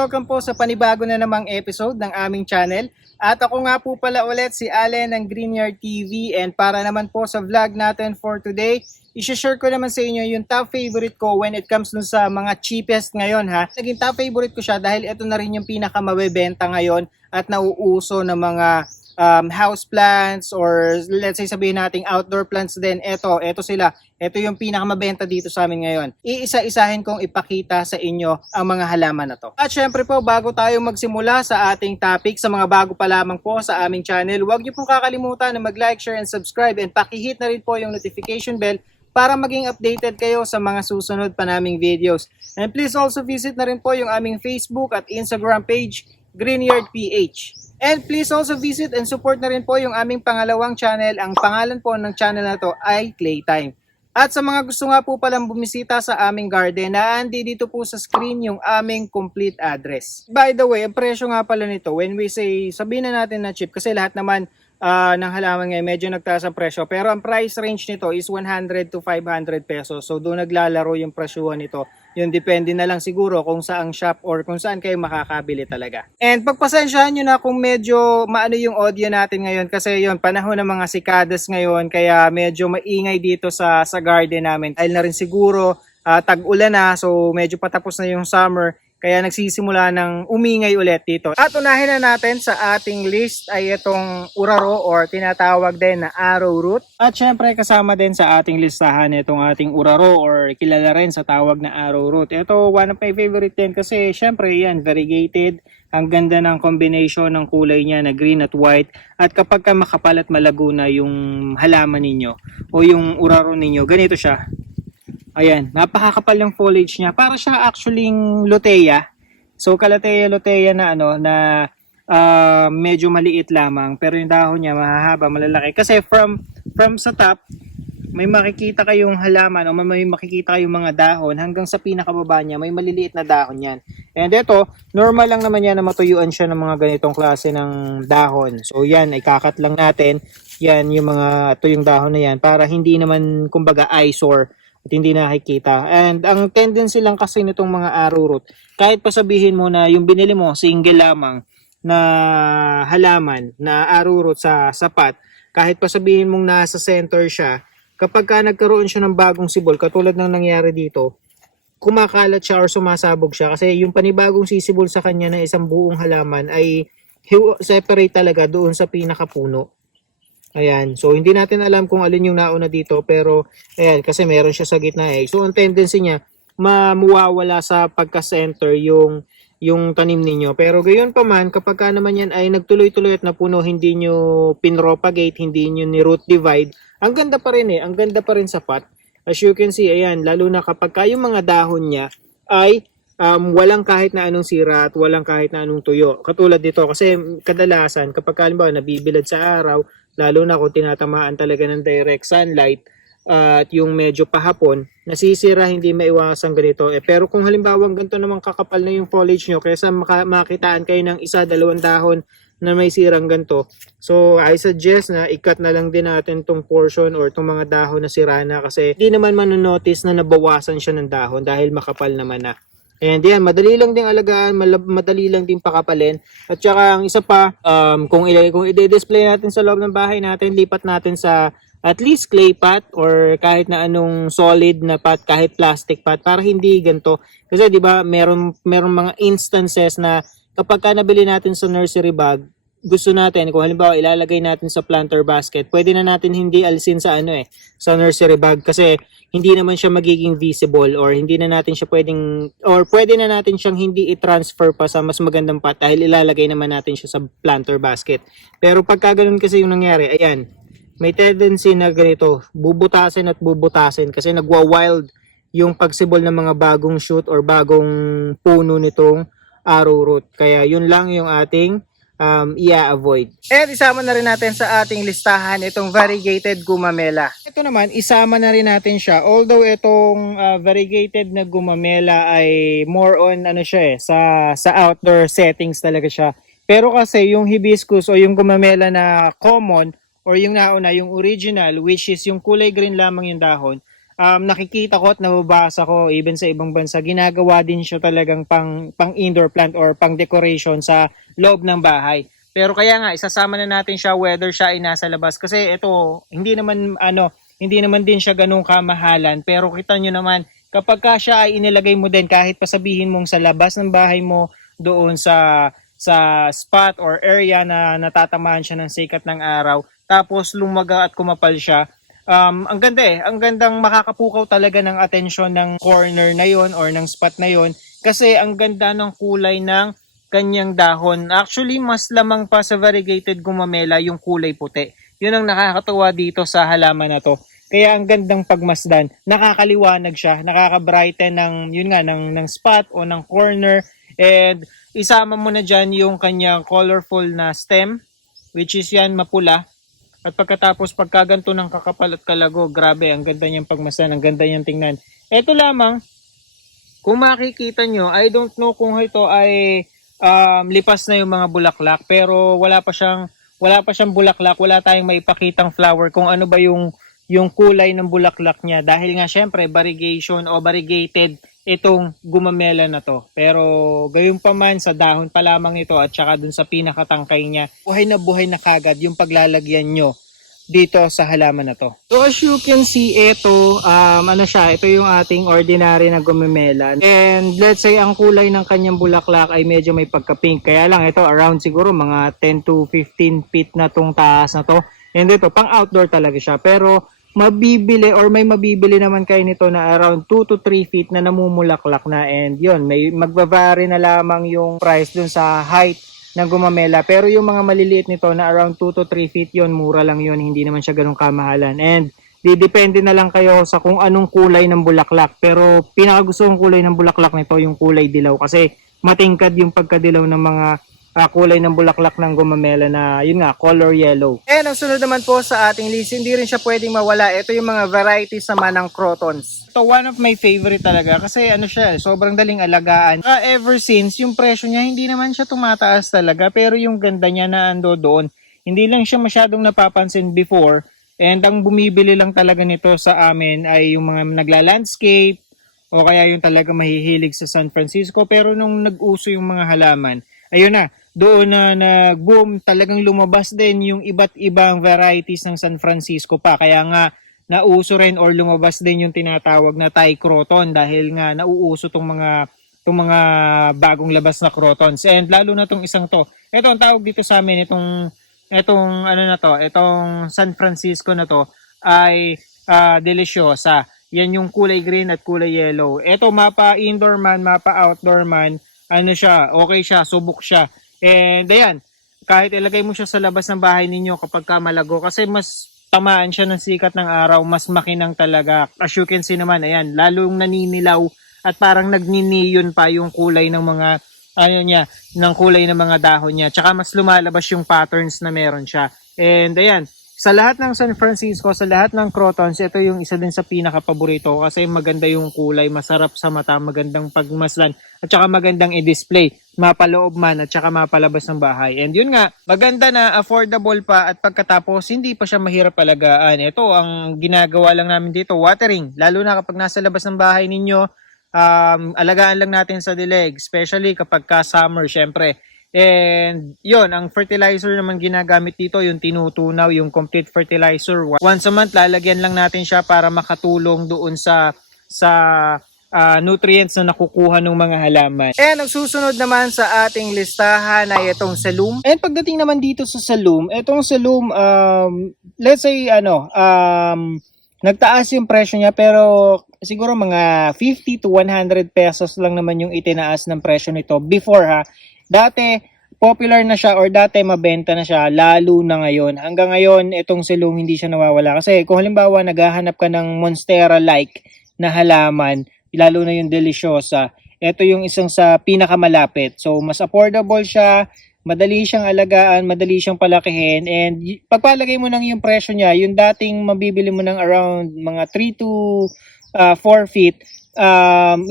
welcome po sa panibago na namang episode ng aming channel. At ako nga po pala ulit si Allen ng Greenyard TV, and para naman po sa vlog natin for today, i-share ko naman sa inyo yung top favorite ko when it comes dun sa mga cheapest ngayon ha. Naging top favorite ko siya dahil ito na rin yung pinakamabebenta ngayon at nauuso ng mga house plants, or let's say sabihin nating outdoor plants din. Ito sila. Ito yung pinakamabenta dito sa amin ngayon. Iisa-isahin kong ipakita sa inyo ang mga halaman na to. At syempre po, bago tayo magsimula sa ating topic, sa mga bago pa lamang po sa aming channel, huwag niyo pong kakalimutan na mag-like, share, and subscribe, and pakihit na rin po yung notification bell para maging updated kayo sa mga susunod pa naming videos. And please also visit na rin po yung aming Facebook at Instagram page, Greenyard PH. And please also visit and support na rin po yung aming pangalawang channel. Ang pangalan po ng channel na to ay Playtime. At sa mga gusto nga po palang bumisita sa aming garden, naandi dito po sa screen yung aming complete address. By the way, ang presyo nga pala nito, when we say, sabihin na natin na cheap, kasi lahat naman ng halaman ngayon medyo nagtaas ang presyo. Pero ang price range nito is 100 to 500 pesos. So doon naglalaro yung presyuhan nito. Yun, depende na lang siguro kung saang shop or kung saan kayo makakabili talaga. And pagpasensyahan nyo na kung medyo maano yung audio natin ngayon, kasi yun, panahon ng mga sikadas ngayon, kaya medyo maingay dito sa garden namin. Dahil na rin siguro tag-ulan na, so medyo patapos na yung summer, kaya nagsisimula ng umingay ulit dito. At unahin na natin sa ating list ay itong uraro or tinatawag din na arrowroot. At syempre kasama din sa ating listahan itong ating uraro or kilala rin sa tawag na arrowroot. Ito one of my favorite din kasi syempre yan, variegated. Ang ganda ng combination ng kulay niya na green at white. At kapag ka makapal at malago na yung halaman ninyo o yung uraro ninyo, ganito siya. Ayan, napakakapal yung foliage niya. Para siya actually luteya. So kalateya-luteya na medyo maliit lamang, pero yung dahon niya mahahaba, malalaki. Kasi from sa top, may makikita kayong halaman o may makikita kayong mga dahon hanggang sa pinakababa niya, may maliliit na dahon yan. And ito, normal lang naman yan na matuyuan siya ng mga ganitong klase ng dahon. So yan, ikakat lang natin. Yan, yung mga tuyong dahon na yan para hindi naman kumbaga eyesore at hindi nakikita. And ang tendency lang kasi nitong mga arrowroot, kahit pa sabihin mo na yung binili mo single lamang na halaman na arrowroot sa sapat, kahit pa sabihin mong nasa center siya, kapag ka nagkaroon siya ng bagong sibol, katulad ng nangyari dito, kumakalat siya or sumasabog siya kasi yung panibagong sisibol sa kanya na isang buong halaman ay separate talaga doon sa pinakapuno. Ayan, so hindi natin alam kung alin yung nauna dito, pero ayan, kasi meron siya sa gitna eh. So ang tendency niya, mawawala sa pagka-center yung tanim ninyo. Pero gayon pa man, kapag ka naman yan ay nagtuloy-tuloy at napuno, hindi nyo pinropagate, hindi nyo ni-root divide, ang ganda pa rin eh, ang ganda pa rin sa pot. As you can see, ayan, lalo na kapag ka yung mga dahon niya ay walang kahit na anong sira at walang kahit na anong tuyo. Katulad dito, kasi kadalasan, kapag halimbawa nabibilad sa araw, lalo na kung tinatamaan talaga ng direct sunlight at yung medyo pahapon, nasisira, hindi maiwasan ganito. Pero kung halimbawa ganito naman kakapal na yung foliage nyo, kaysa makitaan kayo ng isa, dalawang dahon na may sirang ganito, so I suggest na ikat na lang din natin tong portion or tong mga dahon na sira na, kasi hindi naman manonotice na nabawasan siya ng dahon dahil makapal naman na. And yan, madali lang din alagaan, madali lang din pakapalin. At saka ang isa pa, kung i-display natin sa loob ng bahay natin, lipat natin sa at least clay pot or kahit na anong solid na pot, kahit plastic pot, para hindi ganito. Kasi 'di ba, meron mga instances na kapag ka nabili natin sa nursery bag, gusto natin, kung halimbawa ilalagay natin sa planter basket, pwede na natin hindi alisin sa sa nursery bag kasi hindi naman siya magiging visible, or hindi na natin siya pwede na natin siyang hindi i-transfer pa sa mas magandang pot dahil ilalagay naman natin siya sa planter basket. Pero pagka ganun kasi yung nangyari, ayan, may tendency na ganito, bubutasin at bubutasin kasi nagwa-wild yung pagsibol ng mga bagong shoot or bagong puno nitong arrowroot. Kaya yun lang yung ating i-avoid. And isama na rin natin sa ating listahan itong variegated gumamela. Ito naman, isama na rin natin siya. Although itong variegated na gumamela ay more on siya sa outdoor settings talaga siya. Pero kasi yung hibiscus o yung gumamela na common or yung nauna, yung original, which is yung kulay green lamang yung dahon, nakikita ko at nababasa ko even sa ibang bansa, ginagawa din siya talagang pang indoor plant or pang decoration sa loob ng bahay. Pero kaya nga isasama na natin siya whether siya ay nasa labas kasi ito hindi naman din siya ganung kamahalan, pero kita nyo naman kapag ka siya ay inilagay mo din kahit pasabihin mong sa labas ng bahay mo doon sa spot or area na natatamaan siya ng sikat ng araw tapos lumaga at kumapal siya. Ang ganda ang gandang makakapukaw talaga ng atensyon ng corner na yon or ng spot na yon kasi ang ganda ng kulay ng kanyang dahon. Actually, mas lamang pa sa variegated gumamela yung kulay puti. Yun ang nakakatuwa dito sa halaman na to. Kaya ang gandang pagmasdan, nakakaliwanag siya, nakaka-brighten ng spot o ng corner, and isama mo na dyan yung kanyang colorful na stem, which is yan mapula. At pagkatapos pagkaganto ng kakapal at kalago, grabe, ang ganda niyang pagmasdan, ang ganda niyang tingnan. Ito lamang, kung makikita nyo, I don't know kung ito ay lipas na yung mga bulaklak, pero wala pa siyang bulaklak, wala tayong maipakitang flower kung ano ba yung kulay ng bulaklak niya dahil nga syempre variegation o variegated itong gumamela na to. Pero gayon pa man sa dahon pa lamang ito at saka dun sa pinakatangkay niya, buhay na kagad yung paglalagyan nyo dito sa halaman na to. So as you can see, ito yung ating ordinary na gumamela. And let's say ang kulay ng kanyang bulaklak ay medyo may pagka-pink. Kaya lang ito around siguro mga 10 to 15 feet na tong taas na to. And ito pang outdoor talaga siya. Pero mabibili or may mabibili naman kayo nito na around 2 to 3 feet na namumulaklak na, and yun, may magbavari na lamang yung price dun sa height ng gumamela. Pero yung mga maliliit nito na around 2 to 3 feet yun, mura lang yun, hindi naman siya ganun kamahalan. And depende na lang kayo sa kung anong kulay ng bulaklak. Pero pinakagusto kong kulay ng bulaklak nito yung kulay dilaw kasi matingkad yung pagkadilaw ng mga kulay ng bulaklak ng gumamela na yun nga, color yellow. And ang sunod naman po sa ating list, hindi rin siya pwedeng mawala. Ito yung mga varieties naman ng crotons. Ito one of my favorite talaga kasi sobrang daling alagaan. Ever since, yung presyo niya hindi naman siya tumataas talaga, pero yung ganda niya na ando doon, hindi lang siya masyadong napapansin before. And ang bumibili lang talaga nito sa amin ay yung mga nagla-landscape o kaya yung talaga mahihilig sa San Francisco. Pero nung nag-uso yung mga halaman, ayun na, doon na nag-boom, talagang lumabas din yung iba't ibang varieties ng San Francisco pa. Kaya nga nauso rin or lumabas din yung tinatawag na Thai croton dahil nga nauuso tong mga bagong labas na crotons. And lalo na tong isang to. Ito ang tawag dito sa amin, itong San Francisco na to ay deliciosa. Yan yung kulay green at kulay yellow. Ito mapa indoor man, mapa outdoor man, okay siya, subok siya. And ayan, kahit ilagay mo siya sa labas ng bahay ninyo kapag malago kasi mas tamaan siya ng sikat ng araw, mas makinang talaga. As you can see naman, ayan, lalong naninilaw at parang nagniniyon pa yung kulay ng mga ng kulay ng mga dahon niya. Tsaka mas lumalabas yung patterns na meron siya. And ayan, sa lahat ng San Francisco, sa lahat ng crotons, ito yung isa din sa pinaka-paborito kasi maganda yung kulay, masarap sa mata, magandang pagmasdan, at saka magandang i-display, mapaloob man at saka mapalabas ng bahay. And yun nga, maganda na, affordable pa, at pagkatapos hindi pa siya mahirap alagaan. Ito, ang ginagawa lang namin dito, watering. Lalo na kapag nasa labas ng bahay ninyo, alagaan lang natin sa dilig, especially kapag summer, syempre. And yun, ang fertilizer naman ginagamit dito, yung tinutunaw, yung complete fertilizer. Once a month, lalagyan lang natin siya para makatulong doon sa nutrients na nakukuha ng mga halaman. And ang susunod naman sa ating listahan ay itong Salum. And pagdating naman dito sa Salum, itong Salum, let's say nagtaas yung presyo niya, pero siguro mga 50 to 100 pesos lang naman yung itinaas ng presyo nito before ha. Dati, popular na siya or dati mabenta na siya, lalo na ngayon. Hanggang ngayon, itong Salum hindi siya nawawala. Kasi kung halimbawa naghahanap ka ng Monstera-like na halaman, lalo na yung Deliciosa, ito yung isang sa pinakamalapit. So, mas affordable siya, madali siyang alagaan, madali siyang palakihin, and pagpalagay mo ng yung presyo niya, yung dating mabibili mo ng around mga 3 to 4 feet,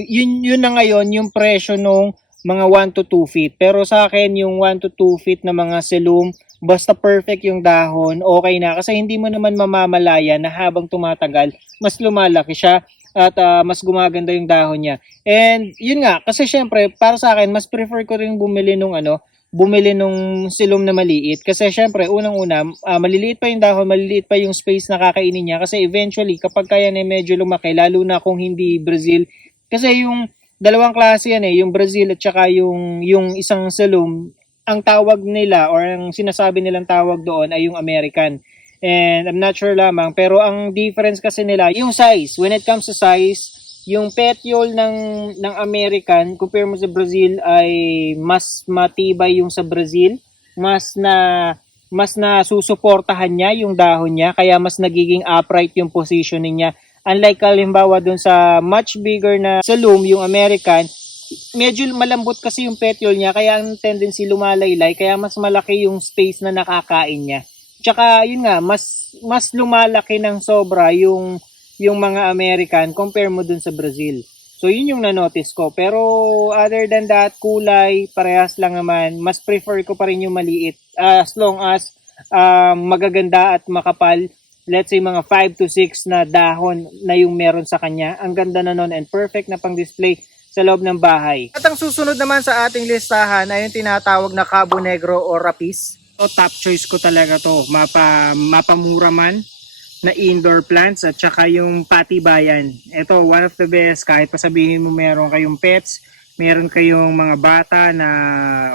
yun na ngayon yung presyo nung mga 1 to 2 feet. Pero sa akin, yung 1 to 2 feet na mga Salum, basta perfect yung dahon, okay na. Kasi hindi mo naman mamamalaya na habang tumatagal, mas lumalaki siya at mas gumaganda yung dahon niya. And yun nga, kasi syempre, para sa akin, mas prefer ko rin bumili nung silom na maliit. Kasi syempre, unang-una, maliliit pa yung dahon, maliliit pa yung space na kakainin niya. Kasi eventually, kapag kaya na medyo lumaki, lalo na kung hindi Brazil, kasi yung dalawang klase yan yung Brazil at saka yung isang silom, ang tawag nila or ang sinasabi nilang tawag doon ay yung American. And I'm not sure lamang, pero ang difference kasi nila, yung size. When it comes to size, yung petiole ng American compare mo sa Brazil ay mas matibay yung sa Brazil, mas na susuportahan niya yung dahon niya kaya mas nagiging upright yung positioning niya. Unlike halimbawa dun sa much bigger na salum, yung American, medyo malambot kasi yung petiole niya kaya ang tendency lumalaylay kaya mas malaki yung space na nakakain niya. Tsaka yun nga, mas lumalaki ng sobra yung mga American compare mo dun sa Brazil. So yun yung na-notice ko. Pero other than that, kulay, parehas lang naman. Mas prefer ko pa rin yung maliit. As long as magaganda at makapal. Let's say mga 5 to 6 na dahon na yung meron sa kanya. Ang ganda na nun and perfect na pang display sa loob ng bahay. At ang susunod naman sa ating listahan ay yung tinatawag na Cabo Negro o Rapis. So, top choice ko talaga to. Mapamura man na indoor plants at saka yung patibayan. Ito, one of the best. Kahit pasabihin mo meron kayong pets, meron kayong mga bata na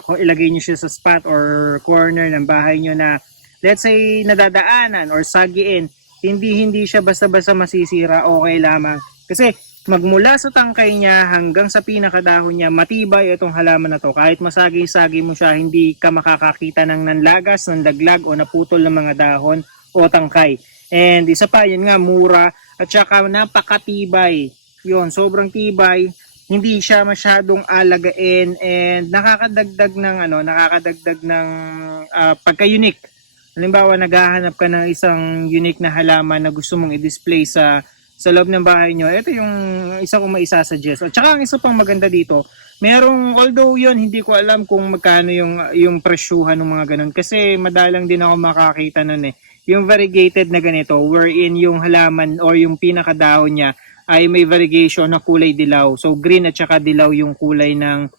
kung ilagay nyo siya sa spot or corner ng bahay nyo na let's say nadadaanan or sagiin, hindi siya basta-basta masisira, okay lamang. Kasi magmula sa tangkay niya hanggang sa pinakadahon niya, matibay itong halaman na to. Kahit masagi-sagi mo siya, hindi ka makakakita ng nanlagas, nandaglag o naputol ng mga dahon o tangkay. And isa pa, yun nga, mura at saka napakatibay. Yun, sobrang tibay. Hindi siya masyadong alagain and nakakadagdag ng pagka-unique. Halimbawa, naghahanap ka ng isang unique na halaman na gusto mong i-display sa loob ng bahay nyo. Ito yung isa kong maisasuggest. At saka ang isa pang maganda dito, although yun, hindi ko alam kung magkano yung presyuhan ng mga ganun. Kasi madalang din ako makakita nun yung variegated na ganito, wherein yung halaman or yung pinakadahon niya ay may variegation na kulay dilaw. So green at saka dilaw yung kulay ng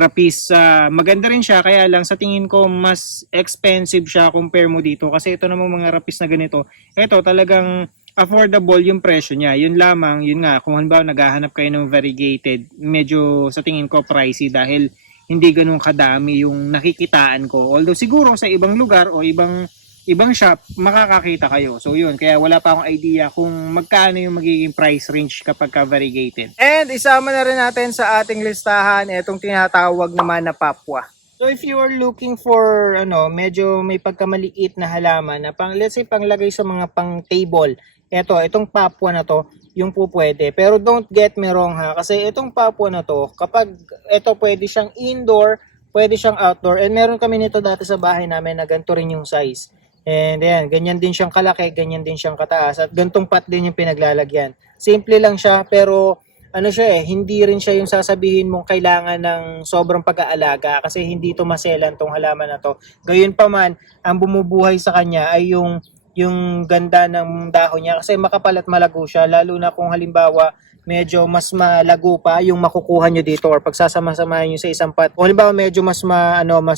rapis. Maganda rin siya, kaya lang sa tingin ko mas expensive siya compare mo dito. Kasi ito namang mga rapis na ganito, ito talagang affordable yung presyo niya. Yun lamang, yun nga, kung halimbawa naghahanap kayo ng variegated, medyo sa tingin ko pricey dahil hindi ganun kadami yung nakikitaan ko. Although siguro sa ibang lugar o ibang shop, makakakita kayo. So yun, kaya wala pa akong idea kung magkano yung magiging price range kapag variegated. And isama na rin natin sa ating listahan itong tinatawag naman na Papua. So if you are looking for medyo may pagkamaliit na halaman na let's say panglagay sa mga pang table, itong Papua na to, yung po pwede. Pero don't get me wrong kasi itong Papua na to, kapag pwede siyang indoor, pwede siyang outdoor. And meron kami nito dati sa bahay namin na ganito rin yung size. And ayan, ganyan din siyang kalaki, ganyan din siyang kataas. At gantong pot din yung pinaglalagyan. Simple lang siya, pero hindi rin siya yung sasabihin mong kailangan ng sobrang pag-aalaga kasi hindi ito maselan tong halaman na to. Gayun pa man, ang bumubuhay sa kanya ay yung ganda ng dahon niya kasi makapal at malago siya, lalo na kung halimbawa medyo mas malago pa yung makukuha nyo dito or pagsasama-samahin nyo sa isang pot. O halimbawa medyo mas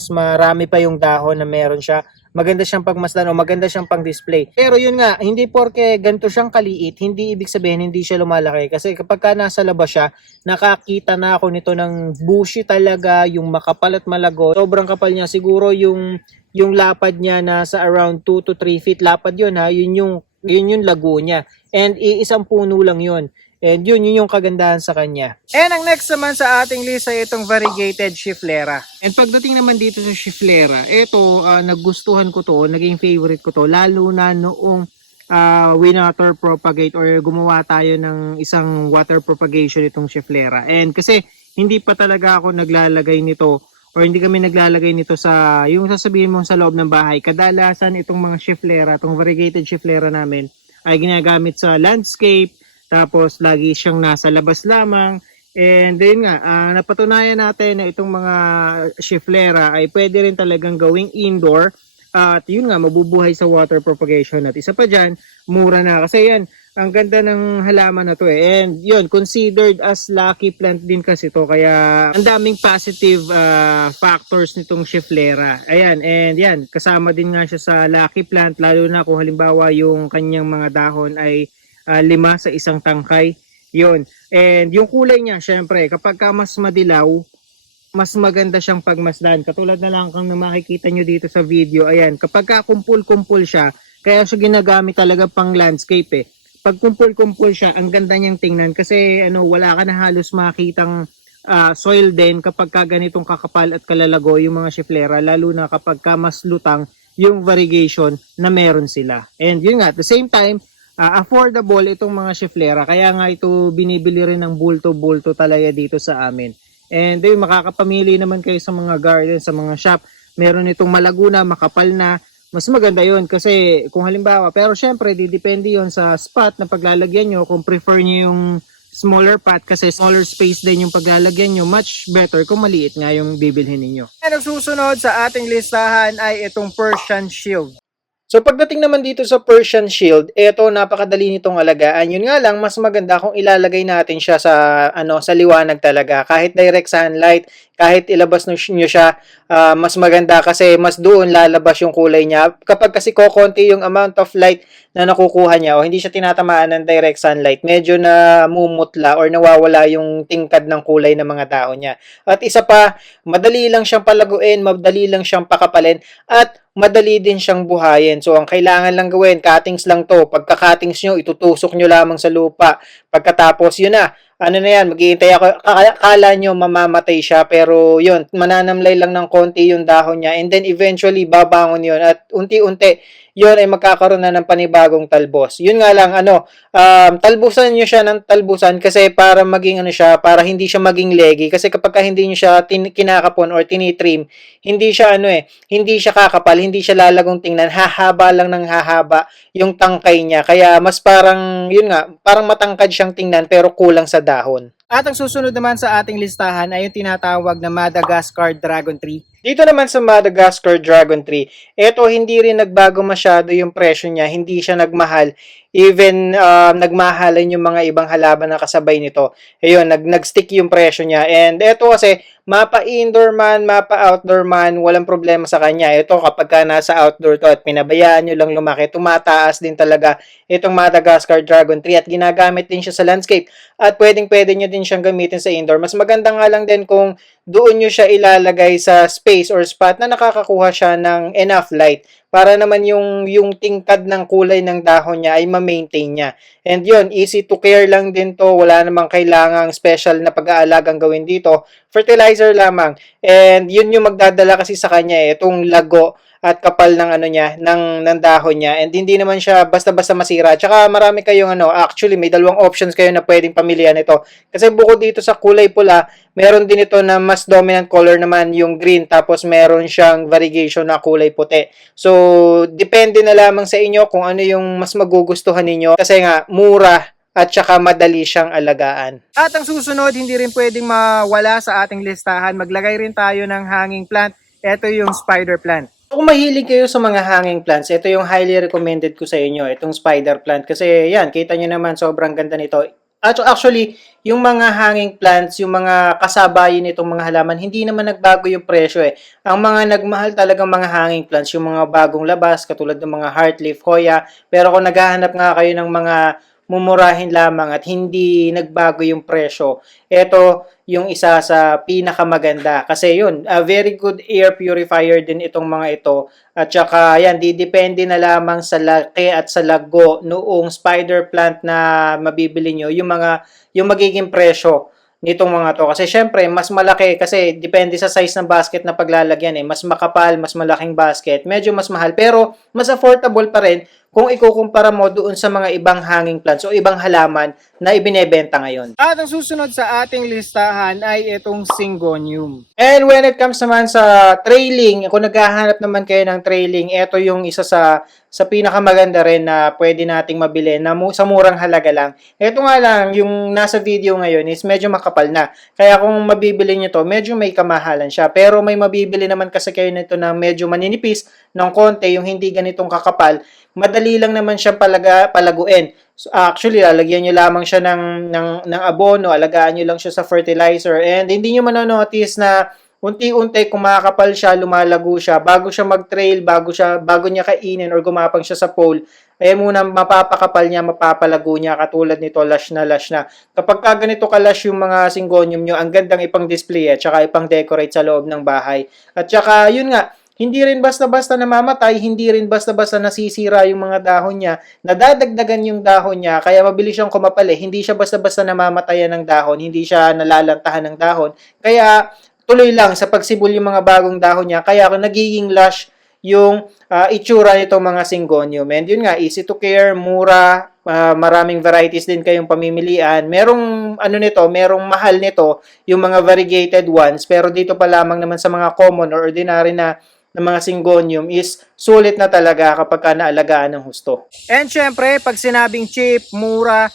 marami pa yung dahon na meron siya, maganda siyang pagmasdan o maganda siyang pang-display. Pero yun nga, hindi porke ganito siyang kaliit, hindi ibig sabihin hindi siya lumalaki. Kasi kapag nasa labas siya, nakakita na ako nito ng bushy talaga, yung makapal at malago. Sobrang kapal niya. Siguro yung lapad niya nasa around 2 to 3 feet lapad yun yun yung lago niya. And isang puno lang yun. And yun yung kagandahan sa kanya. And ang next naman sa ating list ay itong variegated Schefflera. And pagdating naman dito sa Schefflera, ito nagustuhan ko to, naging favorite ko to, lalo na noong winater propagate or gumawa tayo ng isang water propagation itong Schefflera. And kasi hindi pa talaga ako naglalagay nito or hindi kami naglalagay nito sa yung sasabihin mo sa loob ng bahay. Kadalasan itong mga Schefflera, itong variegated Schefflera namin ay ginagamit sa landscape. Tapos lagi siyang nasa labas lamang. And then nga, napatunayan natin na itong mga Schefflera ay pwede rin talagang gawing indoor At yun nga, mabubuhay sa water propagation. At isa pa dyan, mura na. Kasi yan, ang ganda ng halaman na to eh. And yun, considered as lucky plant din kasi to. Kaya ang daming positive factors nitong Schefflera. Ayan, and yan, kasama din nga siya sa lucky plant. Lalo na kung halimbawa yung kanyang mga dahon ay 5 sa isang tangkay. Yun. And yung kulay niya, syempre, kapag ka mas madilaw, mas maganda siyang pagmasdan. Katulad na lang kang na makikita nyo dito sa video. Ayan, kapag ka kumpul-kumpul siya, kaya siya ginagamit talaga pang landscape eh. Pag kumpul-kumpul siya, ang ganda niyang tingnan kasi wala ka na halos makitang soil din kapag ka ganitong kakapal at kalalago yung mga Schefflera, lalo na kapag ka mas lutang yung variegation na meron sila. And yun nga, at the same time, affordable itong mga Schefflera. Kaya nga ito binibili rin ng bulto-bulto talaga dito sa amin. And yun, makakapamili naman kayo sa mga garden, sa mga shop. Meron itong malaguna, makapal na. Mas maganda yun kasi kung halimbawa, pero syempre, depende yun sa spot na paglalagyan nyo. Kung prefer nyo yung smaller pot kasi smaller space din yung paglalagyan nyo, much better kung maliit nga yung bibilhin ninyo. And ang susunod sa ating listahan ay itong Persian Shield. So pagdating naman dito sa Persian Shield, eto napakadali nitong alagaan. Yun nga lang, mas maganda kung ilalagay natin siya sa sa liwanag talaga. Kahit direct sunlight, kahit ilabas nyo siya, mas maganda kasi mas doon lalabas yung kulay niya. Kapag kasi kokonti yung amount of light na nakukuha niya o hindi siya tinatamaan ng direct sunlight, medyo na mumutla or nawawala yung tingkad ng kulay ng mga dahon niya. At isa pa, madali lang siyang palaguin, madali lang siyang pakapalin, at madali din siyang buhayin. So, ang kailangan lang gawin, cuttings lang to. Pagka-cuttings nyo, itutusok nyo lamang sa lupa. Pagkatapos, yun na. Ano na yan, maghihintay ako. Akala nyo mamamatay siya, pero yun, mananamlay lang ng konti yung dahon niya. And then, eventually, babangon yun. At unti-unti, yun ay magkakaroon na ng panibagong talbos. Yun nga lang, talbusan nyo siya ng talbusan kasi para maging siya, para hindi siya maging leggy. Kasi kapag hindi nyo siya kinakapon or tinitrim, hindi siya hindi siya kakapal, hindi siya lalagong tingnan, hahaba lang ng hahaba yung tangkay niya. Kaya mas parang, yun nga, parang matangkad siyang tingnan pero kulang sa dahon. At ang susunod naman sa ating listahan ay yung tinatawag na Madagascar Dragon Tree. Dito naman sa Madagascar Dragon Tree, eto hindi rin nagbago masyado yung presyo niya, hindi siya nagmahal. Even nagmahalan yung mga ibang halaman na kasabay nito. Ayun, nagstick yung presyo niya. And eto kasi, mapa indoor man, mapa outdoor man, walang problema sa kanya. Ito kapag ka nasa outdoor to at pinabayaan nyo lang lumaki, tumataas din talaga itong Madagascar Dragon Tree at ginagamit din siya sa landscape. At pwedeng-pwede nyo din siyang gamitin sa indoor. Mas maganda nga lang din kung doon nyo siya ilalagay sa space or spot na nakakakuha siya ng enough light para naman yung tingkad ng kulay ng dahon niya ay ma-maintain niya. And yun, easy to care lang din to. Wala namang kailangang special na pag-aalagang gawin dito. Fertilizer lamang. And yun yung magdadala kasi sa kanya itong lago at kapal ng ng dahon niya. And hindi naman siya basta-basta masira. Tsaka marami kayong actually may dalawang options kayo na pwedeng pamilihan ito. Kasi bukod dito sa kulay pula, meron din ito na mas dominant color naman yung green, tapos meron siyang variegation na kulay puti. So, depende na lamang sa inyo kung ano yung mas magugustuhan ninyo kasi nga mura at saka madali siyang alagaan. At ang susunod, hindi rin pwedeng mawala sa ating listahan. Maglagay rin tayo ng hanging plant. Ito yung spider plant. Kung mahilig kayo sa mga hanging plants, ito yung highly recommended ko sa inyo, itong spider plant. Kasi yan, kita nyo naman sobrang ganda nito. Actually, yung mga hanging plants, yung mga kasabayan nitong mga halaman, hindi naman nagbago yung presyo eh. Ang mga nagmahal talagang mga hanging plants, yung mga bagong labas, katulad ng mga heartleaf, hoya. Pero kung naghahanap nga kayo ng mga mumurahin lamang at hindi nagbago yung presyo, ito yung isa sa pinakamaganda. Kasi yun, a very good air purifier din itong mga ito. At saka yan, didepende na lamang sa laki at sa lago noong spider plant na mabibili nyo, yung magiging presyo nitong mga to. Kasi syempre, mas malaki kasi depende sa size ng basket na paglalagyan eh. Mas makapal, mas malaking basket, medyo mas mahal. Pero mas affordable pa rin kung ikukumpara mo doon sa mga ibang hanging plants o ibang halaman na ibinebenta ngayon. At ang susunod sa ating listahan ay itong Syngonium. And when it comes naman sa trailing, kung naghahanap naman kayo ng trailing, ito yung isa sa pinakamaganda rin na pwede nating mabili na sa murang halaga lang. Ito nga lang, yung nasa video ngayon is medyo makapal na. Kaya kung mabibili nyo to, medyo may kamahalan siya. Pero may mabibili naman kasi kayo nito na medyo maninipis ng konti, yung hindi ganitong kakapal. Madali lang naman siyang palaguin. So, actually, lalagyan nyo lamang siya ng abono, alagaan nyo lang siya sa fertilizer, and hindi nyo manonotice na unti-unti kumakapal siya, lumalago siya, bago siya mag-trail, bago niya kainin or gumapang siya sa pole, ay muna mapapakapal niya, mapapalago niya, katulad nito, lush na lush na. Kapag ganito ka-lush yung mga Syngonium nyo, ang gandang ipang-display at saka ipang-decorate sa loob ng bahay. At saka, yun nga, hindi rin basta-basta namamatay, hindi rin basta-basta nasisira yung mga dahon niya, nadadagdagan yung dahon niya, kaya mabilis siyang kumapal eh. Hindi siya basta-basta namamatayan ng dahon, hindi siya nalalantahan ng dahon. Kaya tuloy lang sa pagsibol yung mga bagong dahon niya, kaya nagiging lush yung itsura nitong mga Syngonium. And yun nga, easy to care, mura, maraming varieties din kayong pamimilian. Merong merong mahal nito, yung mga variegated ones, pero dito pa lamang naman sa mga common or ordinary na mga Syngonium is sulit na talaga kapag naalagaan ng husto. And syempre, pag sinabing cheap, mura,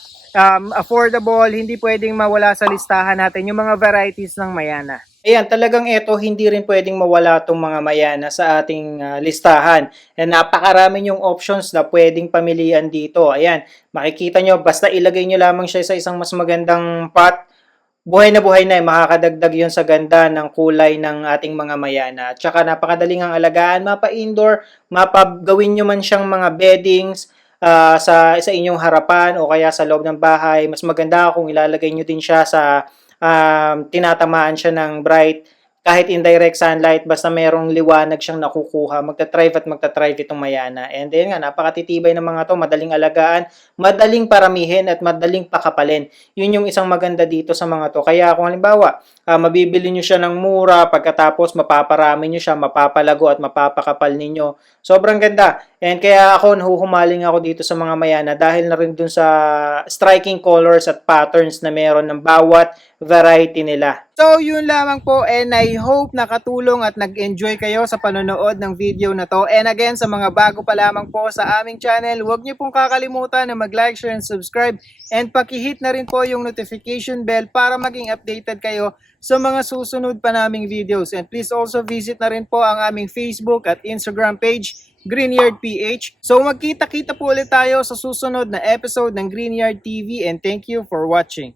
affordable, hindi pwedeng mawala sa listahan natin yung mga varieties ng Mayana. Ayan, talagang ito, hindi rin pwedeng mawala itong mga Mayana sa ating listahan. And napakarami yung options na pwedeng pamilian dito. Ayan, makikita nyo, basta ilagay nyo lamang siya sa isang mas magandang pot, buhay na makakadagdag yun sa ganda ng kulay ng ating mga Mayana. At saka napakadaling ang alagaan, mapa-indoor, mapagawin nyo man siyang mga beddings sa inyong harapan o kaya sa loob ng bahay. Mas maganda kung ilalagay nyo din siya sa tinatamaan siya ng bright, kahit indirect sunlight, basta merong liwanag siyang nakukuha, magta-thrive itong Mayana. And then nga, napakatitibay ng mga to, madaling alagaan, madaling paramihin, at madaling pakapalin. Yun yung isang maganda dito sa mga to. Kaya kung halimbawa, mabibili nyo siya ng mura, pagkatapos mapaparami nyo siya, mapapalago at mapapakapal ninyo. Sobrang ganda. And kaya ako, nahuhumaling ako dito sa mga Mayana dahil na rin dun sa striking colors at patterns na meron ng bawat variety nila. So, yun lamang po, and I hope nakatulong at nag-enjoy kayo sa panonood ng video na to. And again, sa mga bago pa lamang po sa aming channel, huwag niyo pong kakalimutan na mag-like, share, and subscribe. And pakihit na rin po yung notification bell para maging updated kayo sa mga susunod pa naming videos. And please also visit na rin po ang aming Facebook at Instagram page, Greenyard PH. So magkita-kita po ulit tayo sa susunod na episode ng Greenyard TV, and thank you for watching.